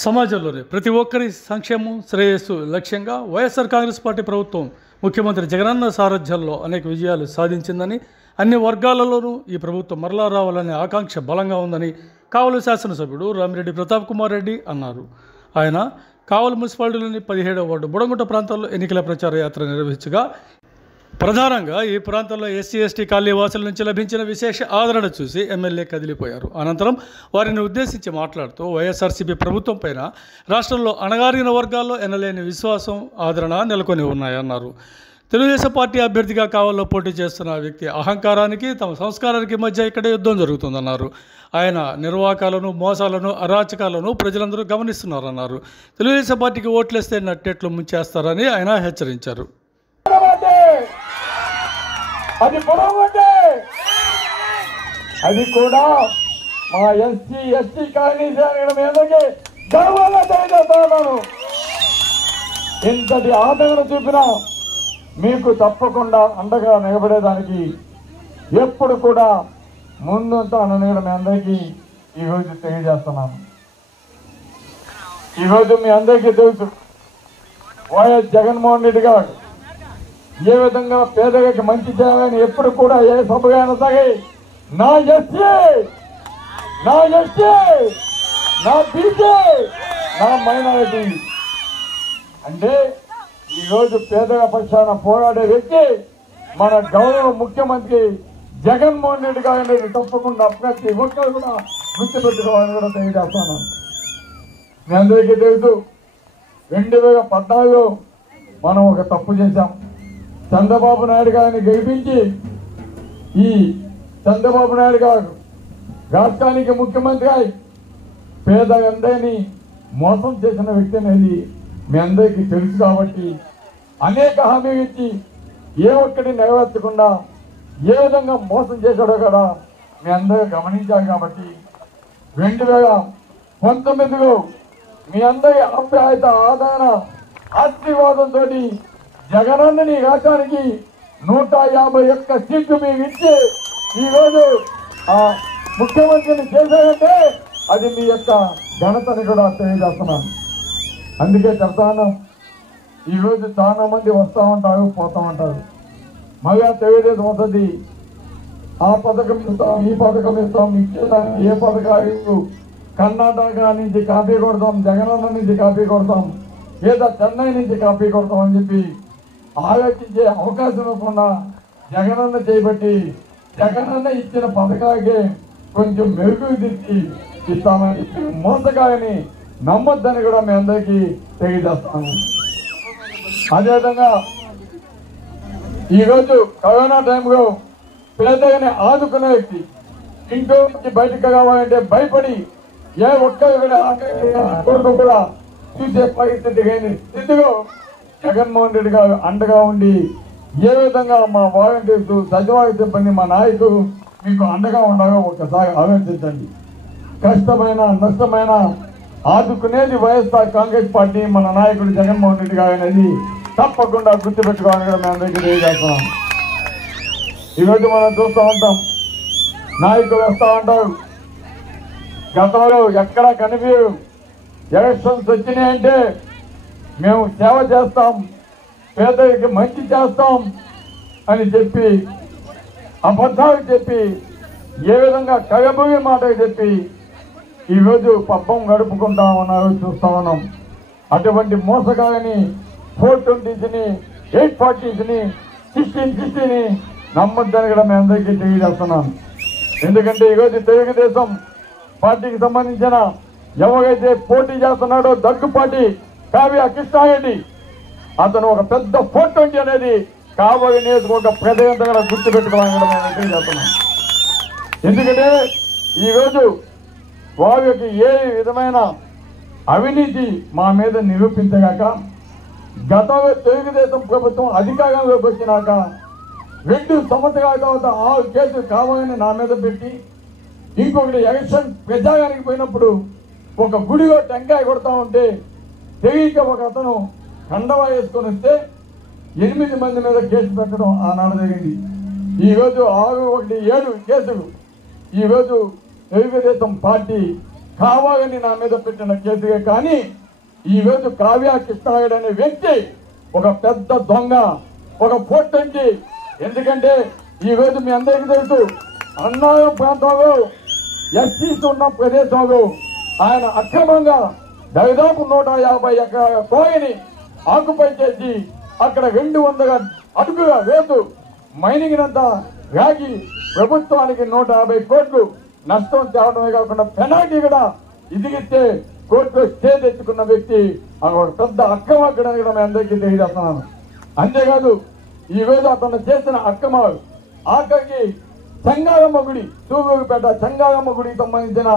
సమాజంలోనే ప్రతి ఒక్కరి సంక్షేమం శ్రేయస్సు లక్ష్యంగా వైఎస్ఆర్ కాంగ్రెస్ పార్టీ ప్రభుత్వం ముఖ్యమంత్రి జగనన్న సారథ్యంలో అనేక విజయాలు సాధించిందని, అన్ని వర్గాలలోనూ ఈ ప్రభుత్వం మరలా రావాలనే ఆకాంక్ష బలంగా ఉందని కావలి శాసనసభ్యుడు రామిరెడ్డి ప్రతాప్ కుమార్ రెడ్డి అన్నారు. ఆయన కావలి మున్సిపాలిటీలోని 17వ వార్డు బుడంగుంట ప్రాంతాల్లో ఎన్నికల ప్రచార యాత్ర నిర్వహించగా, ప్రధానంగా ఈ ప్రాంతంలో ఎస్సీ ఎస్టీ కాలనీ వాసుల నుంచి లభించిన విశేష ఆదరణ చూసి ఎమ్మెల్యే కదిలిపోయారు. అనంతరం వారిని ఉద్దేశించి మాట్లాడుతూ వైఎస్ఆర్సీపీ ప్రభుత్వం పైన రాష్ట్రంలో అణగారిన వర్గాల్లో ఎనలేని విశ్వాసం, ఆదరణ నెలకొని ఉన్నాయన్నారు. తెలుగుదేశం పార్టీ అభ్యర్థిగా కావల్లో పోటీ చేస్తున్న వ్యక్తి అహంకారానికి, తమ సంస్కారానికి మధ్య ఇక్కడే యుద్ధం జరుగుతుందన్నారు. ఆయన నిర్వాకాలను, మోసాలను, అరాచకాలను ప్రజలందరూ గమనిస్తున్నారన్నారు. తెలుగుదేశం పార్టీకి ఓట్లేస్తే నట్టేట్లు ముంచేస్తారని ఆయన హెచ్చరించారు. అది కూడా మా ఎస్సీ ఎస్టీ కాలనీ మీదకి గర్వంగా తెలియజేస్తున్నాను. ఇంతటి ఆదరణ చూపినా మీకు తప్పకుండా అండగా నిలబడేదానికి ఎప్పుడు కూడా ముందుంటానని మీ అందరికీ ఈరోజు తెలియజేస్తున్నాను. ఈరోజు మీ అందరికీ తెలుసు, వైఎస్ జగన్మోహన్ రెడ్డి గారు ఏ విధంగా పేదలకు మంచి చేయాలని ఎప్పుడు కూడా ఏ సభగా సరే నా ఎస్సీ, నా ఎస్టీ, నా బీసీ, నా మైనారిటీ అంటే ఈరోజు పేదల పక్షాన పోరాడే వ్యక్తి మన గౌరవ ముఖ్యమంత్రి జగన్మోహన్ రెడ్డి గారు. తప్పకుండా ప్రతి ఒక్కరు కూడా గుర్తుపెట్టుకోవాలని కూడా తెలియజేస్తున్నాను. మీ అందరికీ తెలుసు, 2014లో మనం ఒక తప్పు చేశాం. చంద్రబాబు నాయుడు గారిని గెలిపించి ఈ చంద్రబాబు నాయుడు గారు రాష్ట్రానికి ముఖ్యమంత్రి అయి పేదలందరినీ మోసం చేసిన వ్యక్తి అనేది మీ అందరికీ తెలుసు. కాబట్టి అనేక హామీలు ఇచ్చి ఏ ఒక్కటి నెరవేర్చకుండా ఏ విధంగా మోసం చేశాడో కదా మీ అందరూ గమనించారు. కాబట్టి 2019లో మీ అందరి ఆప్యాయత, ఆదరణ, ఆశీర్వాదంతో జగనన్నని రాష్ట్రానికి 151 సీట్లు మీరు ఇచ్చి ఈరోజు ముఖ్యమంత్రిని చేశారంటే అది మీ యొక్క ఘనతని కూడా తెలియజేస్తున్నాను. అందుకే చెప్తాను, ఈరోజు చాలా మంది వస్తూ ఉంటారు, పోతూ ఉంటారు. మళ్ళా తెలుగుదేశం వస్తుంది, ఆ పథకం ఇస్తాం, ఈ పథకం ఇస్తాం, ఇచ్చేదానికి ఏ పథకాలు కర్ణాటక నుంచి కాపీ కొడతాం, జగనన్న నుంచి కాపీ కొడతాం, లేదా చెన్నై నుంచి కాపీ కొడతాం అని చెప్పి ఆలోచించే అవకాశం ఇవ్వకుండా జగనన్న చేపట్టి జగనన్న ఇచ్చిన పథకాలకే కొంచెం మెరుగు దిద్ది ఇస్తామని మోసగాలని నమ్మొద్దని కూడా మీ అందరికీ తెలియజేస్తాను. అదేవిధంగా ఈరోజు కరోనా టైంలో పేదగానే ఆదుకునే వ్యక్తి ఇంట్లో నుంచి బయటకు కావాలంటే భయపడి ఏ ఒక్కరు కూడా చూసే పరిస్థితి లేని స్థితిలో జగన్మోహన్ రెడ్డి గారు అండగా ఉండి ఏ విధంగా మా వాలంటీర్స్, సచివాలయ సిబ్బంది, మా నాయకులు మీకు అండగా ఉండాలో ఒకసారి ఆలోచించండి. కష్టమైన నష్టమైన ఆదుకునేది వైఎస్ఆర్ కాంగ్రెస్ పార్టీ, మన నాయకుడు జగన్మోహన్ రెడ్డి గారు అనేది తప్పకుండా గుర్తుపెట్టుకోవాలని కూడా మేము అందరికీ తెలియజేస్తున్నాం. ఈరోజు మనం చూస్తూ ఉంటాం, నాయకులు వస్తూ ఉంటారు, గతంలో ఎక్కడా కనిపించరు. ఎలక్షన్స్ వచ్చినాయంటే మేము సేవ చేస్తాం, పేదరికి మంచి చేస్తాం అని చెప్పి అబద్ధాలు చెప్పి ఏ విధంగా కగబోయే మాటలు చెప్పి ఈరోజు పబ్బం గడుపుకుంటా ఉన్నారు, చూస్తా ఉన్నాం. అటువంటి మోసగాలని 420ని, 840ని, 1660ని నమ్మొద్దని కూడా మేము అందరికీ తెలియజేస్తున్నాను. ఎందుకంటే ఈరోజు తెలుగుదేశం పార్టీకి సంబంధించిన ఎవరైతే పోటీ చేస్తున్నాడో దగ్గుపాటి కావ్య కృష్ణారెడ్డి, అతను ఒక పెద్ద 420 అనేది కాబోయే నియోజకవర్గ ప్రజలంతా కూడా గుర్తుపెట్టుకోవాలని కూడా మేము తెలియజేస్తున్నాం. ఎందుకంటే ఈరోజు వారికి ఏ విధమైన అవినీతి మా మీద నిరూపించగాక, గతంలో తెలుగుదేశం ప్రభుత్వం అధికారంలోకి వచ్చినాక 2 సంవత్సరాల తర్వాత 6 కేసులు కావాలని నా మీద పెట్టి, ఇంకొకటి ఎలక్షన్ ప్రచారానికి పోయినప్పుడు ఒక గుడిలో టెంకాయ కొడతా ఉంటే తెలియక ఒక అతను కండవా వేసుకొని వస్తే 8 మంది మీద కేసు పెట్టడం ఆనాడు జరిగింది. ఈరోజు 617 కేసులు ఈరోజు తెలుగుదేశం పార్టీ కావాలని నా మీద పెట్టిన కేసుగా. కానీ ఈరోజు కావ్య కృష్ణాయుడు అనే వ్యక్తి ఒక పెద్ద దొంగ, ఒక పొట్టంటి. ఎందుకంటే ఈరోజు మీ అందరికీ తెలుసు, అన్నారం ప్రాంతంలో ఎస్సీస్ ఉన్న ప్రదేశంలో ఆయన అక్రమంగా దాదాపు 150 ఎకరాల కోయిని ఆకుపై చేసి అక్కడ 200 అడుగుల వేసు మైనింగ్ అంతా రాగి ప్రభుత్వానికి 150 కోట్లు నష్టం తేవడమే కాకుండా పెనాల్టీ కూడా ఇదిగిస్తే కోర్టులో స్టే తెచ్చుకున్న వ్యక్తి ఒక పెద్ద అక్రమార్కుడని కూడా మేము అందరికీ తెలియజేస్తున్నాను. అంతేకాదు ఈరోజు అతను చేసిన అక్రమాలు ఆఖరికి చెంగారమ్మ గుడి, సూగూరుపేట చెంగారమ్మ గుడికి సంబంధించిన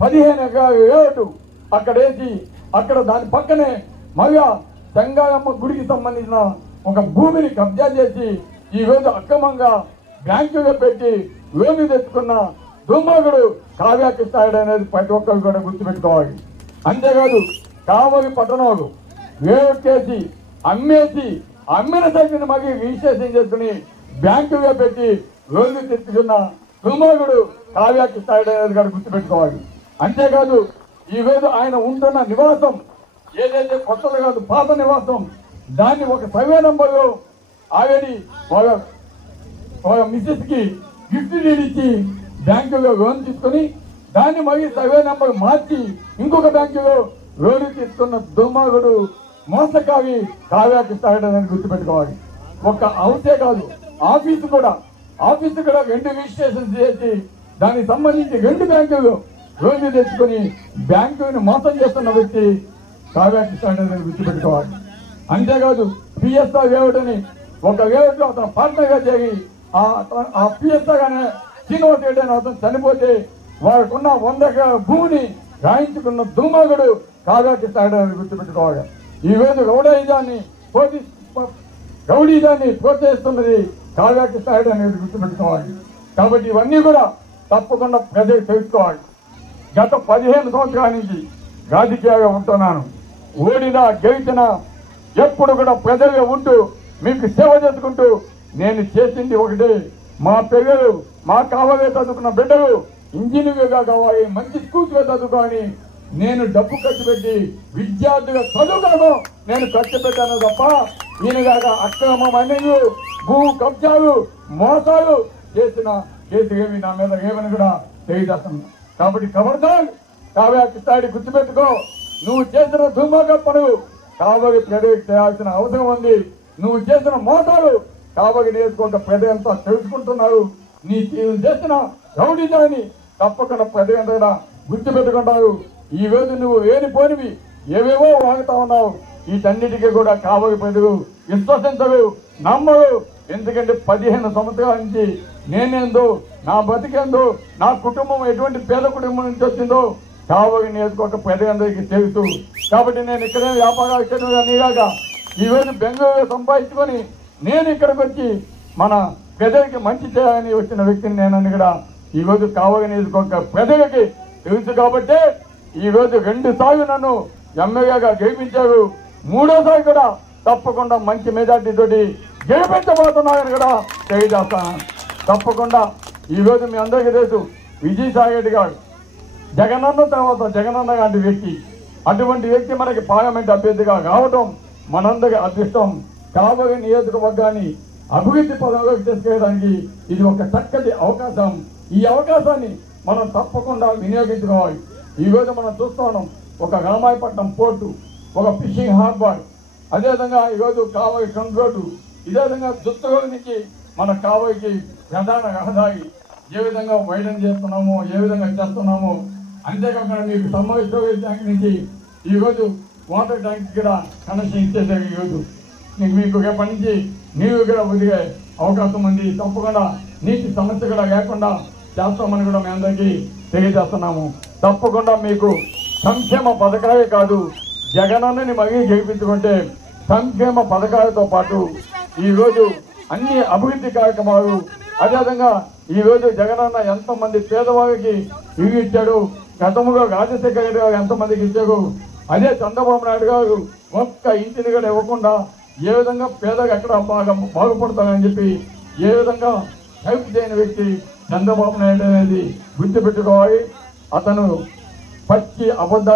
15 ఎకరాల రేటు అక్కడ వేసి అక్కడ దాని పక్కనే మళ్ళా చెంగారమ్మ గుడికి సంబంధించిన ఒక భూమిని కబ్జా చేసి ఈరోజు అక్రమంగా బ్యాంకులో పెట్టి లోన్లు తెచ్చుకున్న దుర్మార్గుడు కావ్య కృష్ణాయుడు అనేది ప్రతి ఒక్కరు కూడా గుర్తుపెట్టుకోవాలి. అంతేకాదు కావలి పట్టణంలో వేరు చేసి అమ్మేసి అమ్మిన సైకిల్ని మళ్ళీ రిజిస్ట్రేషన్ చేసుకుని బ్యాంకుగా పెట్టి లోన్లు తెచ్చుకున్న దుర్మార్గుడు కావ్య కృష్ణాయుడు అనేది కూడా గుర్తుపెట్టుకోవాలి. అంతేకాదు ఈరోజు ఆయన ఉంటున్న నివాసం ఏదైతే కొత్తది కాదు, పాత నివాసం, దాన్ని ఒక సర్వే నంబర్లో ఆల్రెడీ వాళ్ళ మిసెస్ కి గిఫ్ట్ డీడ్ ఇచ్చి బ్యాంకులో లోన్ తీసుకుని దాన్ని మళ్ళీ సర్వే నంబర్ మార్చి ఇంకొక బ్యాంకులో లోన్ తీసుకున్న దుర్మార్గుడు మోసకావి కావ్య కృష్ణాయుడు అని గుర్తుపెట్టుకోవాలి. ఒక హౌసే కాదు, ఆఫీసు కూడా 2 రిజిస్ట్రేషన్ చేసి దానికి సంబంధించి 2 బ్యాంకులు లోన్లు తెచ్చుకుని బ్యాంకుని మోసం చేస్తున్న వ్యక్తి కావ్య కృష్ణాయుడు అని గుర్తుపెట్టుకోవాలి. అంతేకాదు పిఎస్ఆర్ లేఅవుట్ అని ఒక లేఅవుట్ లో అతను పార్ట్నర్ గా చేరి ఆ పిఎస్ఆర్ గానే శ్రీనివాస్ రెడ్డి అని అతను చనిపోతే వారికి ఉన్న 100 ఎకరాల భూమిని రాయించుకున్న దుర్మార్గుడు కావ్య కృష్ణాయుడు అని గుర్తుపెట్టుకోవాలి. ఈరోజు రౌడీజాన్ని ప్రోత్సహిస్తున్నది కావ్య కృష్ణాయుడు అనేది గుర్తుపెట్టుకోవాలి. కాబట్టి ఇవన్నీ కూడా తప్పకుండా ప్రజలు తెలుసుకోవాలి. గత 15 సంవత్సరాల నుంచి రాజకీయంగా ఉంటున్నాను. ఓడినా గెలిచినా ఎప్పుడు కూడా ప్రజలుగా ఉంటూ మీకు సేవ చేసుకుంటూ నేను చేసింది ఒకటే, మా పిల్లలు మా కావాలే చదువుకున్న బిడ్డలు ఇంజనీర్గా కావాలి, మంచి స్కూల్స్గా చదువుకోవాలి. నేను డబ్బు ఖర్చు పెట్టి విద్యార్థుల చదువుకోవడం నేను ఖర్చు పెట్టాను తప్ప ఈయనగా అక్రమ మైనింగ్, భూ కబ్జాలు, మోసాలు చేసిన కేసు ఏమి నా మీద ఏమని కూడా తెలియజేస్తాను. కాబట్టి ఖబర్దార్ కావ్య కృష్ణాయుడు గుర్తుపెట్టుకో, నువ్వు చేసిన దుర్మార్గ పనులు కావలి ప్రజలకు చేయాల్సిన అవసరం ఉంది. నువ్వు చేసిన మోసాలు కావలి నియోజకవర్గ ప్రజలంతా తెలుసుకుంటున్నారు. నీ చేసిన రౌడీజాన్ని తప్పకుండా ప్రజలంతా గుర్తుపెట్టుకుంటారు. ఈ రోజు నువ్వు పోనివి ఏవేవో వాగుతా ఉన్నావు, వీటన్నిటికీ కూడా కావలి ప్రజలు విశ్వసించరు, నమ్మరు. ఎందుకంటే 15 సంవత్సరాల నుంచి నేనేందో, నా బతికేందో, నా కుటుంబం ఎటువంటి పేద కుటుంబం నుంచి వచ్చిందో కావలి నియోజకవర్గ ప్రజలందరికీ తెలుసు. కాబట్టి నేను ఇక్కడే వ్యాపారాలు చేయడం నీలాగా ఈరోజు బెంగళూరు సంపాదించుకొని నేను ఇక్కడికి వచ్చి మన ప్రజలకి మంచి చేయాలని వచ్చిన వ్యక్తిని నేనని కూడా ఈరోజు కావలి నియోజకవర్గ ప్రజలకి తెలుసు. కాబట్టి ఈరోజు 2 సార్లు నన్ను ఎమ్మెల్యేగా గెలిపించారు, 3వసారి కూడా తప్పకుండా మంచి మెజార్టీ తోటి గెలిపించబోతున్నారని కూడా తెలియజేస్తాను. తప్పకుండా ఈరోజు మీ అందరికీ తెలుసు, విజయసాయి రెడ్డి గారు జగనన్న తర్వాత జగనన్న లాంటి వ్యక్తి, అటువంటి వ్యక్తి మనకి పార్లమెంట్ అభ్యర్థిగా రావడం మనందరి అదృష్టం. కావలి నియోజకవర్గాన్ని అభివృద్ధి పదంలోకి తీసుకెళ్ళడానికి ఇది ఒక చక్కటి అవకాశం. ఈ అవకాశాన్ని మనం తప్పకుండా వినియోగించుకోవాలి. ఈరోజు మనం చూస్తున్నాం, ఒక రామాయపట్నం పోర్టు, ఒక ఫిషింగ్ హార్బర్, అదేవిధంగా ఈరోజు కావలి ట్రంక్ రోడ్డు, ఇదే విధంగా దుత్తగూడ నుంచి మన కావలికి ప్రధాన రహదారి ఏ విధంగా వైడన్ చేస్తున్నామో, ఏ విధంగా చేస్తున్నామో, అంతేకాకుండా మీకు సమ్మర్ స్టోరేజ్ ట్యాంక్ నుంచి ఈరోజు వాటర్ ట్యాంక్ కూడా కనెక్షన్ ఇచ్చేసారు. ఈరోజు మీకు రేపటి నుంచి నీరు కూడా ఒదిగే అవకాశం ఉంది. తప్పకుండా నీటి సమస్య కూడా లేకుండా చేస్తామని కూడా మేము అందరికీ తెలియజేస్తున్నాము. తప్పకుండా మీకు సంక్షేమ పథకాలే కాదు, జగనన్నని మరీ గెలిపించుకుంటే సంక్షేమ పథకాలతో పాటు ఈరోజు అన్ని అభివృద్ధి కార్యక్రమాలు, అదేవిధంగా ఈరోజు జగనన్న ఎంతమంది పేదవారికి ఇవి ఇచ్చాడు, గతంలో రాజశేఖర రెడ్డి గారు ఎంతమందికి ఇచ్చారు, అదే చంద్రబాబు నాయుడు గారు ఒక్క ఇంటిని కూడా ఇవ్వకుండా ఏ విధంగా పేదగా ఎక్కడ బాగుపడతారని చెప్పి ఏ విధంగా హెల్ప్ చేయని వ్యక్తి చంద్రబాబు నాయుడు అనేది గుర్తుపెట్టుకోవాలి. అతను పచ్చి అబద్ధాలు